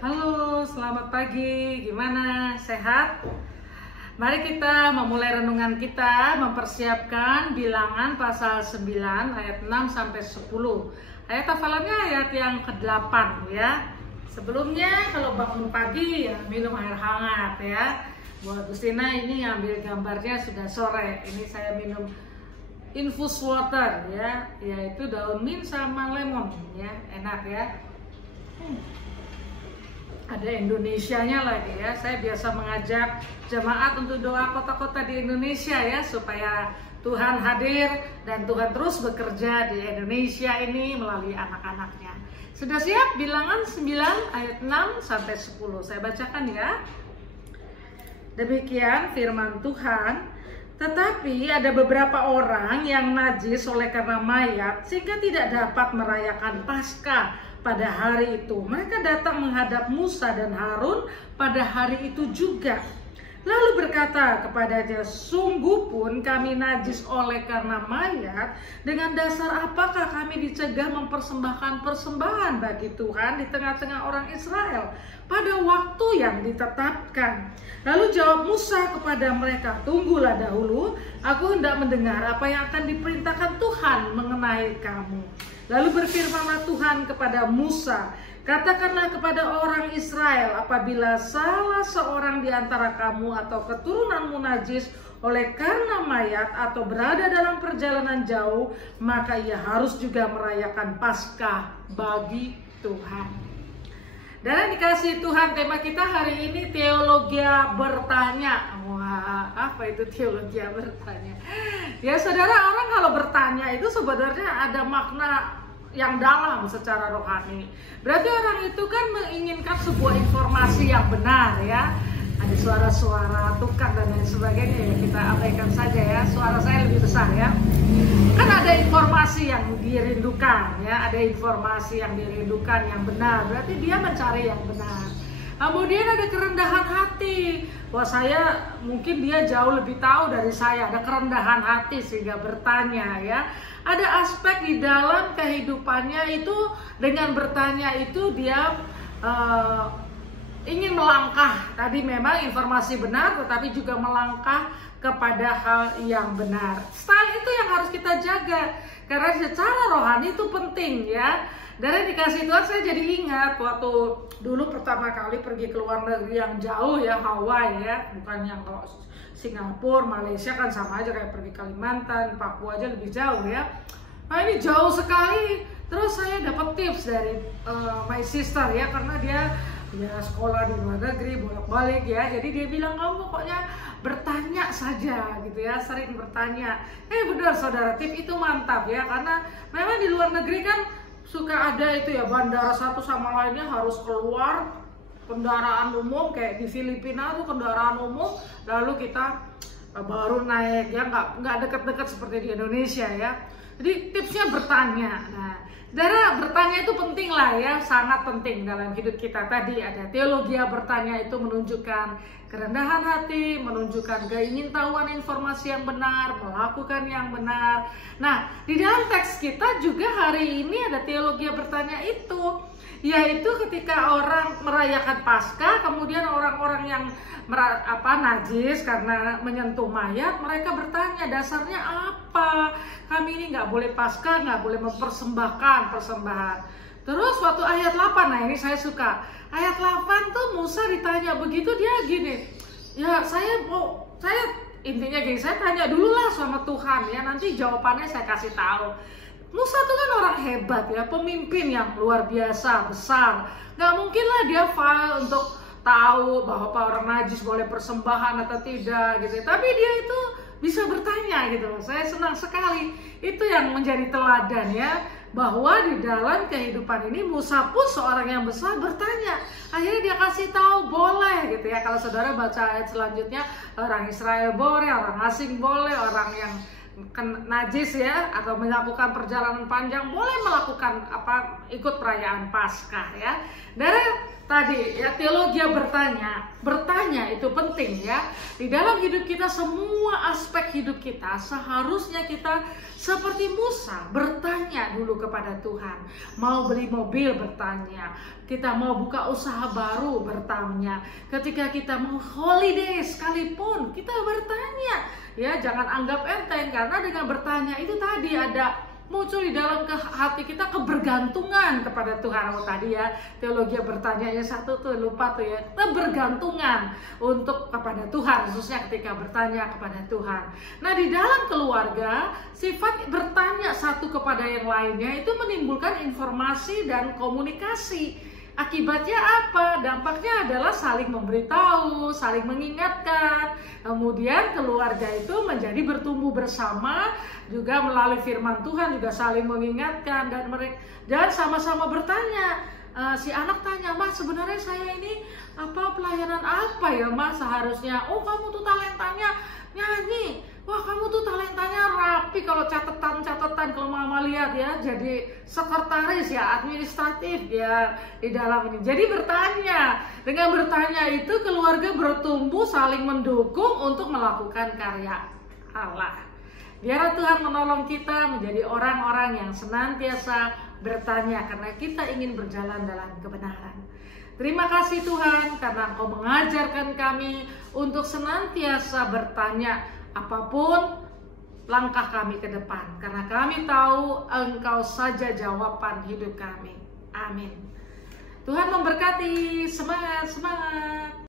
Halo, selamat pagi. Gimana? Sehat? Mari kita memulai renungan kita, mempersiapkan Bilangan pasal 9 ayat 6 sampai 10. Ayat hafalannya ayat yang ke-8 ya. Sebelumnya kalau bangun pagi ya minum air hangat ya. Buat Gustina ini ngambil gambarnya sudah sore. Ini saya minum infus water ya, yaitu daun mint sama lemon ya, enak ya. Ada Indonesianya lagi ya. Saya biasa mengajak jemaat untuk doa kota-kota di Indonesia ya, supaya Tuhan hadir dan Tuhan terus bekerja di Indonesia ini melalui anak-anaknya. Sudah siap? Bilangan 9 ayat 6 sampai 10. Saya bacakan ya. Demikian firman Tuhan. Tetapi ada beberapa orang yang najis oleh karena mayat sehingga tidak dapat merayakan Paskah pada hari itu. Mereka datang menghadap Musa dan Harun pada hari itu juga. Lalu berkata kepadanya, sungguh pun kami najis oleh karena mayat. Dengan dasar apakah kami dicegah mempersembahkan persembahan bagi Tuhan di tengah-tengah orang Israel pada waktu yang ditetapkan? Lalu jawab Musa kepada mereka, tunggulah dahulu, aku hendak mendengar apa yang akan diperintahkan Tuhan mengenai kamu. Lalu berfirmanlah Tuhan kepada Musa, katakanlah kepada orang Israel, apabila salah seorang di antara kamu atau keturunanmu najis oleh karena mayat atau berada dalam perjalanan jauh, maka ia harus juga merayakan Paskah bagi Tuhan. Dan dikasih Tuhan, tema kita hari ini teologia bertanya. Wah, apa itu teologia bertanya? Ya saudara, orang kalau bertanya itu sebenarnya ada makna yang dalam secara rohani. Berarti orang itu kan menginginkan sebuah informasi yang benar ya. Ada suara-suara tukang dan lain sebagainya ya, kita abaikan saja ya. Suara saya lebih besar ya. Kan ada informasi yang dirindukan ya, ada informasi yang dirindukan yang benar. Berarti dia mencari yang benar. Kemudian ada kerendahan hati. Wah, saya mungkin dia jauh lebih tahu dari saya. Ada kerendahan hati sehingga bertanya ya. Ada aspek di dalam kehidupannya itu dengan bertanya itu dia ingin melangkah. Tadi memang informasi benar, tetapi juga melangkah kepada hal yang benar. Style itu yang harus kita jaga, karena secara rohani itu penting ya. Dari dikasih Tuhan saya jadi ingat waktu dulu pertama kali pergi ke luar negeri yang jauh ya, Hawaii ya, bukan yang kalau Singapura, Malaysia kan sama aja kayak pergi Kalimantan, Papua aja lebih jauh ya. Nah ini jauh sekali. Terus saya dapat tips dari my sister ya, karena dia sekolah di luar negeri bolak-balik ya. Jadi dia bilang, kamu pokoknya bertanya saja gitu ya, sering bertanya. Benar saudara, tip itu mantap ya, karena memang di luar negeri kan suka ada itu ya, bandara satu sama lainnya harus keluar, kendaraan umum kayak di Filipina tuh kendaraan umum, lalu kita baru naik ya, nggak deket-deket seperti di Indonesia ya. Jadi tipsnya bertanya. Nah, saudara, bertanya itu penting lah ya, sangat penting dalam hidup kita. Tadi ada teologia bertanya itu menunjukkan kerendahan hati, menunjukkan keingintahuan informasi yang benar, melakukan yang benar. Nah, di dalam teks kita juga hari ini ada teologia bertanya itu, yaitu ketika orang merayakan Paskah, kemudian orang-orang yang najis karena menyentuh mayat, mereka bertanya dasarnya apa? Kami ini nggak boleh Paskah, nggak boleh mempersembahkan persembahan. Terus waktu ayat 8, nah ini saya suka. Ayat 8 tuh Musa ditanya begitu, dia gini, ya saya intinya gini, saya tanya dulu lah sama Tuhan ya, nanti jawabannya saya kasih tahu. Musa tuh kan orang hebat ya, pemimpin yang luar biasa, besar. Gak mungkin lah dia file untuk tahu bahwa orang najis boleh persembahan atau tidak gitu. Tapi dia itu bisa bertanya gitu. Saya senang sekali. Itu yang menjadi teladan ya, bahwa di dalam kehidupan ini Musa pun seorang yang besar bertanya. Akhirnya dia kasih tahu boleh gitu ya. Kalau saudara baca ayat selanjutnya, orang Israel boleh, orang asing boleh, orang yang najis ya atau melakukan perjalanan panjang boleh melakukan ikut perayaan Paskah ya. Dan tadi ya, teologi bertanya itu penting ya. Di dalam hidup kita, semua aspek hidup kita seharusnya kita seperti Musa, bertanya dulu kepada Tuhan. Mau beli mobil, bertanya. Kita mau buka usaha baru, bertanya. Ketika kita mau holiday sekalipun, kita bertanya. Ya, jangan anggap enteng, karena dengan bertanya itu tadi ada muncul di dalam hati kita kebergantungan kepada Tuhan. Oh tadi ya, teologi bertanya satu tuh, lupa tuh ya, kebergantungan untuk kepada Tuhan, khususnya ketika bertanya kepada Tuhan. Nah, di dalam keluarga, sifat bertanya satu kepada yang lainnya itu menimbulkan informasi dan komunikasi. Akibatnya apa? Dampaknya adalah saling memberitahu, saling mengingatkan. Kemudian keluarga itu menjadi bertumbuh bersama, juga melalui firman Tuhan juga saling mengingatkan, dan sama-sama bertanya. Si anak tanya, "Mas, sebenarnya saya ini pelayanan apa ya, Mas, seharusnya?" "Oh, kamu tuh talentanya nyanyi. Wah, kamu tuh talentanya rapi, kalau catatan kalau mama lihat ya, jadi sekretaris ya, administratif ya di dalam ini." Jadi bertanya, dengan bertanya itu keluarga bertumbuh, saling mendukung untuk melakukan karya Allah. Biar Tuhan menolong kita menjadi orang-orang yang senantiasa bertanya, karena kita ingin berjalan dalam kebenaran. Terima kasih Tuhan, karena Engkau mengajarkan kami untuk senantiasa bertanya apapun langkah kami ke depan, karena kami tahu Engkau saja jawaban hidup kami. Amin. Tuhan memberkati. Semangat, semangat.